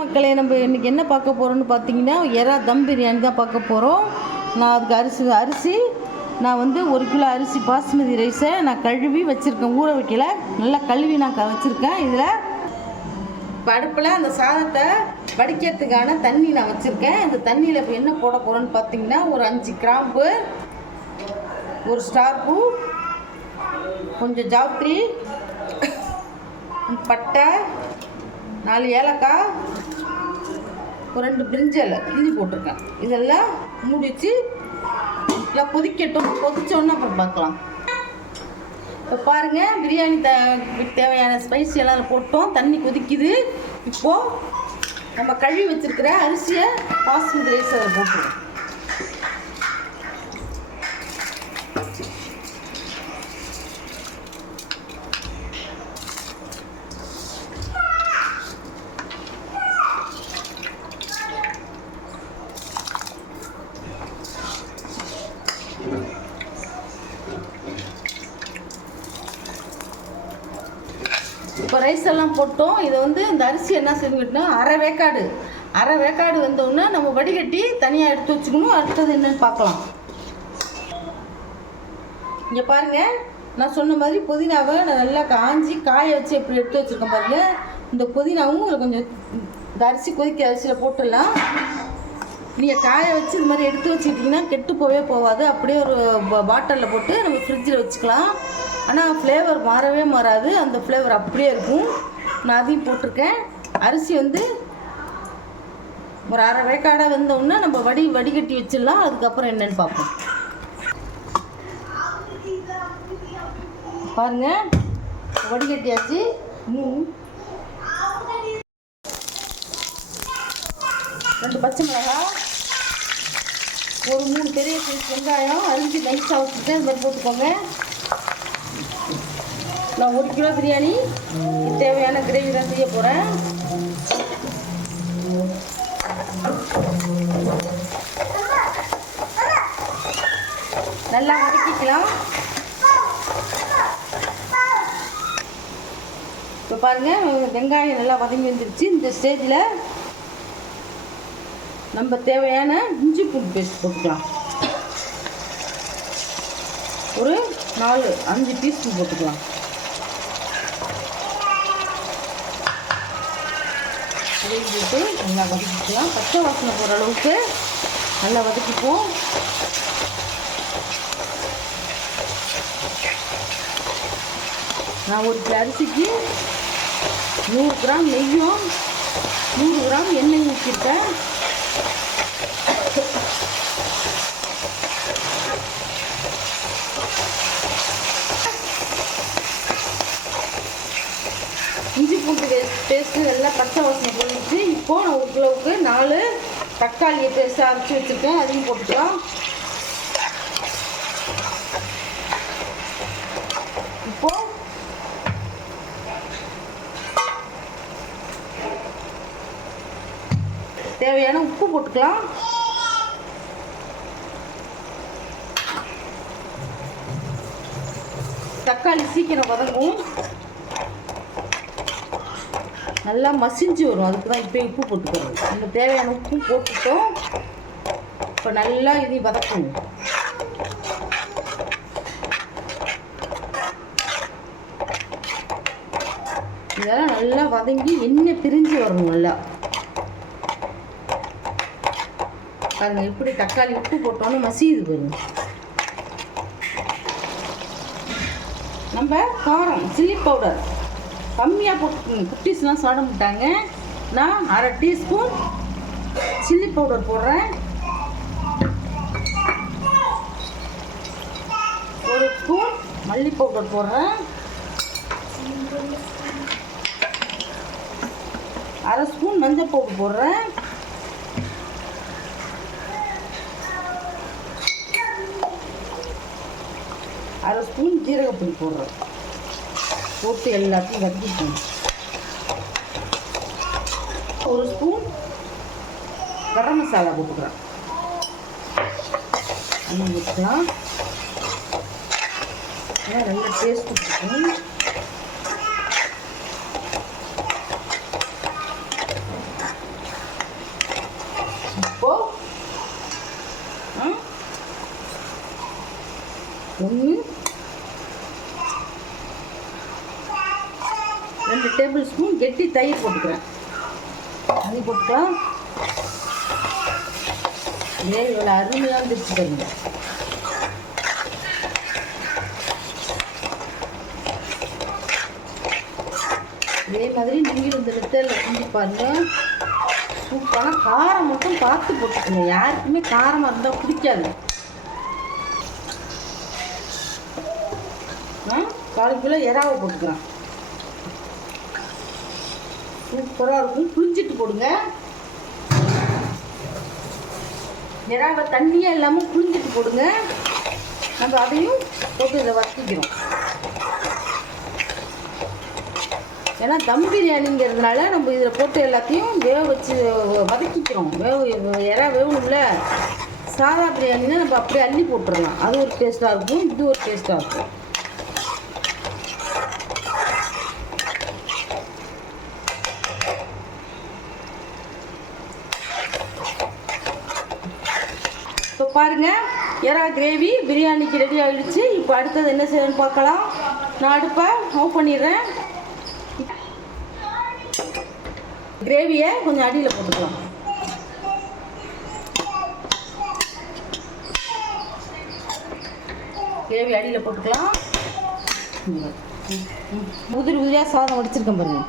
மக்களே, நம்ம இன்றைக்கி என்ன பார்க்க போகிறோன்னு பார்த்தீங்கன்னா, எறா தம் பிரியாணி தான் பார்க்க போகிறோம். நான் அதுக்கு அரிசி நான் வந்து 1 கிலோ அரிசி பாஸ்மதி ரைஸை நான் கழுவி வச்சுருக்கேன். ஊற வைக்கல, நல்லா கழுவி நான் வச்சுருக்கேன். இதில் அடுப்பில் அந்த சாதத்தை வடிக்கிறதுக்கான தண்ணி நான் வச்சுருக்கேன். இந்த தண்ணியில் இப்போ என்ன போட போகிறோன்னு பார்த்தீங்கன்னா, ஒரு 5 கிராம்பு, ஒரு ஸ்டார் பூ, கொஞ்சம் ஜாப்ரி, பட்டை, 4 ஏலக்காய், ஒரு 2 பிரிஞ்சல் கிள்ளி போட்டிருக்கேன். இதெல்லாம் மூடிச்சு இல்லை கொதிக்கட்டும். கொதிச்சோன்னு அப்புறம் பார்க்கலாம். இப்போ பாருங்கள், பிரியாணி தேவையான ஸ்பைசி எல்லாம் போட்டோம். தண்ணி கொதிக்குது. இப்போது நம்ம கழுவி வச்சுருக்கிற அரிசியை பாஸ்மதி ரைஸ் அதில் போட்டுருவோம். இப்போ ரைஸ் எல்லாம் போட்டோம். இதை வந்து இந்த அரிசி என்ன செஞ்சுக்கிட்டோம்னா அரை வேக்காடு வந்தோடனே நம்ம வடிகட்டி தனியாக எடுத்து வச்சுக்கணும். அடுத்தது என்னன்னு பார்க்கலாம். இங்கே பாருங்கள், நான் சொன்ன மாதிரி புதினாவை நான் நல்லா காய வச்சு எப்படி எடுத்து வச்சுருக்கேன் பாருங்கள். இந்த புதினாவும் கொஞ்சம் இந்த அரிசி கொதிக்க அரிசியில் போட்டுடலாம். நீங்கள் காய வச்சு இது மாதிரி எடுத்து வச்சுக்கிட்டிங்கன்னா கெட்டு போகாது. அப்படியே ஒரு பாட்டிலில் போட்டு நம்ம ஃப்ரிட்ஜில் வச்சுக்கலாம். ஆனால் ஃப்ளேவர் மாறவே மாறாது, அந்த ஃப்ளேவர் அப்படியே இருக்கும். நான் அதையும் போட்டிருக்கேன். அரிசி வந்து ஒரு அரை வேக்காடாக வந்தோடனே நம்ம வடிகட்டி வச்சிடலாம். அதுக்கப்புறம் என்னென்னு பார்ப்போம். பாருங்கள், வடிகட்டியாச்சு. 2 பச்சை மிளகாய், ஒரு 3 பெரிய சைஸ் வெங்காயம் அரிஞ்சு நைஸாக வச்சுட்டு அது மாதிரி போட்டுக்கோங்க. நான் 1 கிலோ பிரியாணி தேவையான கிரேவி தான் செய்ய போகிறேன். நல்லா வதக்கிக்கலாம். இப்போ பாருங்கள், வெங்காயம் நல்லா வதங்கி வந்துருச்சு. இந்த ஸ்டேஜில் நம்ம தேவையான இஞ்சி பூண்டு பேஸ்ட் போட்டுக்கலாம். ஒரு 4-5 டீஸ்பூன் போட்டுக்கலாம். அதையும் போட்டு நல்லா வதக்கிக்கலாம். பச்சை வாசனை போகிற அளவுக்கு நல்லா வதக்கிப்போம். நான் 1 கிலோ அரிசிக்கு 100 கிராம் நெய்யும் 100 கிராம் எண்ணெயும் ஊற்றிருக்கேன். இஞ்சி பூண்டு பேஸ்ட்டு எல்லாம் பச்சை வாசனை போயிடுச்சு. இப்போது நான் 1 கிலோவுக்கு 4 தக்காளியை பேஸ்ட்டு அரைச்சி வச்சுருக்கேன். அதையும் போட்டுக்கலாம். இப்போது தேவையான உப்பு போட்டுக்கலாம். தக்காளி சீக்கிரம் வதங்கும், நல்லா மசிஞ்சு வரும். அதுக்கு தான் இப்போ உப்பு போட்டுக்கணும். நம்ம தேவையான உப்பு போட்டுட்டோம். இப்போ நல்லா இதையும் வதக்கணும். இதெல்லாம் நல்லா வதங்கி எண்ணெய் பிரிஞ்சு வரணும். நல்லா பாருங்க, இப்படி தக்காளி உப்பு போட்டோன்னு மசியுது பாருங்க. நம்ம காரம் சில்லி பவுடர் கம்மியாக போட்டு குட்டீஸ்லாம் சாப்பிட மாட்டாங்க. நான் அரை டீஸ்பூன் சில்லி பவுடர் போடுறேன். 1 ஸ்பூன் மல்லி பவுடர் போடுறேன். அரை ஸ்பூன் மஞ்சள் பவுடர் போடுறேன். அரை ஸ்பூன் ஜீரகப்பொடி போடுறேன். போட்டு எல்லாத்தையும் வதக்கிக்கணும். 1 ஸ்பூன் கரம் மசாலா போட்டுக்கிறேன். ஊற்றலாம். நல்ல டேஸ்ட் இருக்கும். 1 2 டேபிள் ஸ்பூன் கெட்டி தயிர் போட்டுக்கிறேன். தயிர் போட்டுக்கலாம். இவ்வளோ அருமையாக இருந்துச்சு பாருங்க. இதே மாதிரி நீங்களும் இந்த மெத்தடில் செஞ்சு பாருங்கள். சூப்பரான காரம் மட்டும் பார்த்து போட்டுக்கோங்க. யாருக்குமே காரமாக இருந்தால் பிடிக்காது. 4 கிலோ இறாவை போட்டுக்கிறேன். சூப்பராக இருக்கும். புளிஞ்சிட்டு போடுங்க. இறாவை தண்ணியாக இல்லாமல் புளிஞ்சிட்டு போடுங்க. நம்ம அதையும் போட்டு இதை வதக்கிக்கிறோம். ஏன்னா தம் பிரியாணிங்கிறதுனால நம்ம இதில் போட்டு எல்லாத்தையும் வேக வச்சு வதக்கிக்கிறோம். இறா வேகணும்ல. சாதா பிரியாணினா நம்ம அப்படியே அள்ளி போட்டுடலாம். அது ஒரு டேஸ்ட்டாக இருக்கும், இது ஒரு டேஸ்ட்டாக இருக்கும். இப்போ பாருங்கள், இறா கிரேவி பிரியாணிக்கு ரெடி ஆகிடுச்சு. இப்போ அடுத்தது என்ன செய்யணும்னு பார்க்கலாம். நான் அடுப்பை ஆஃப் பண்ணிடுறேன். கிரேவியை கொஞ்சம் அடியில் போட்டுக்கலாம். கிரேவி அடியில் போட்டுக்கலாம். உதிரியாக சாதம் வடிச்சிருக்கேன் பாருங்க.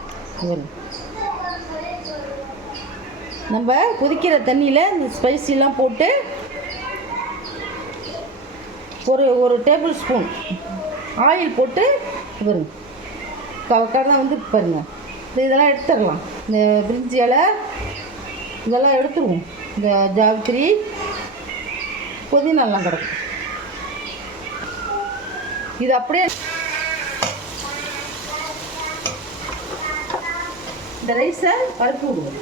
நம்ம கொதிக்கிற தண்ணியில் இந்த ஸ்பைசிலாம் போட்டு ஒரு டேபிள் ஸ்பூன் ஆயில் போட்டு பாருங்க. கடை வந்து பாருங்க. இதெல்லாம் எடுத்துடலாம். இந்த பிரிஞ்சி இலை இதெல்லாம் எடுத்துருவோம். இந்த ஜாவித்திரி புதினாலாம் கிடக்கும். இது அப்படியே இந்த ரைஸை பருப்பு விடுவோம்.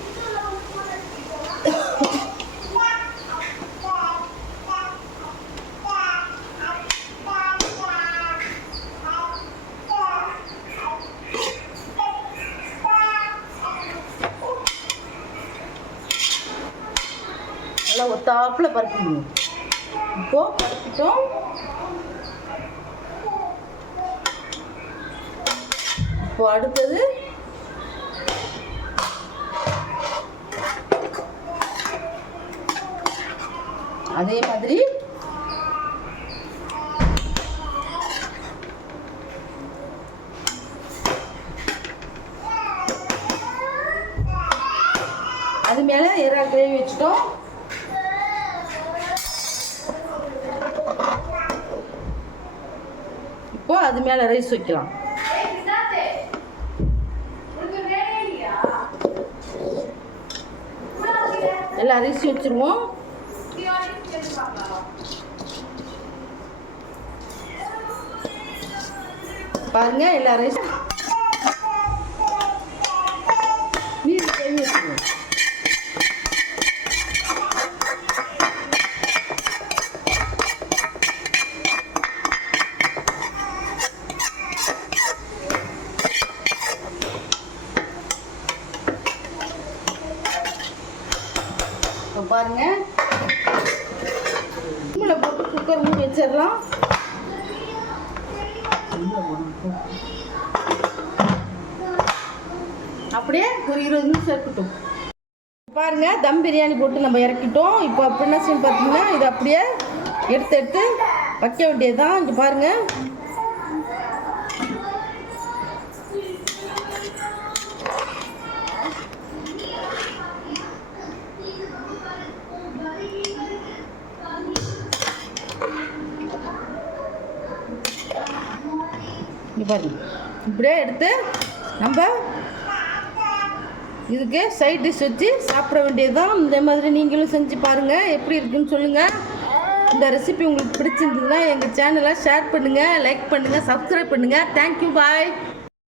நல்லா ஒத்தாப்பில் பருப்பிடணும். இப்போது பருப்பிட்டோம். இப்போ அடுத்தது அதே மாதிரி அது மேலே இறா கிரேவி வச்சுட்டோம். இப்போ அது மேலே ரைஸ் வைக்கலாம். எல்லா ரைஸும் வச்சுருவோம். பாருங்க, எல்லா ரைஸும் மீதி கிரேவி வச்சுருவோம். பாருங்க, போட்டு குக்கர் மூடி வச்சிடலாம். அப்படியே ஒரு 20 நிமிஷம் இருக்கட்டும். பாருங்க, தம் பிரியாணி போட்டு நம்ம இறக்கிட்டோம். இப்போ என்ன செய்யணும் பார்த்தீங்கன்னா, இது அப்படியே எடுத்து வைக்க வேண்டியதுதான். இங்கே பாருங்க, பாருங்க, இப்படியே எடுத்து நம்ம இதுக்கு சைட் டிஷ் வச்சு சாப்பிட வேண்டியதுதான். இந்த மாதிரி நீங்களும் செஞ்சு பாருங்கள், எப்படி இருக்குன்னு சொல்லுங்கள். இந்த ரெசிபி உங்களுக்கு பிடிச்சிருந்ததுன்னா எங்கள் சேனலை ஷேர் பண்ணுங்கள், லைக் பண்ணுங்கள், சப்ஸ்கிரைப் பண்ணுங்கள். தேங்க்யூ, பாய்.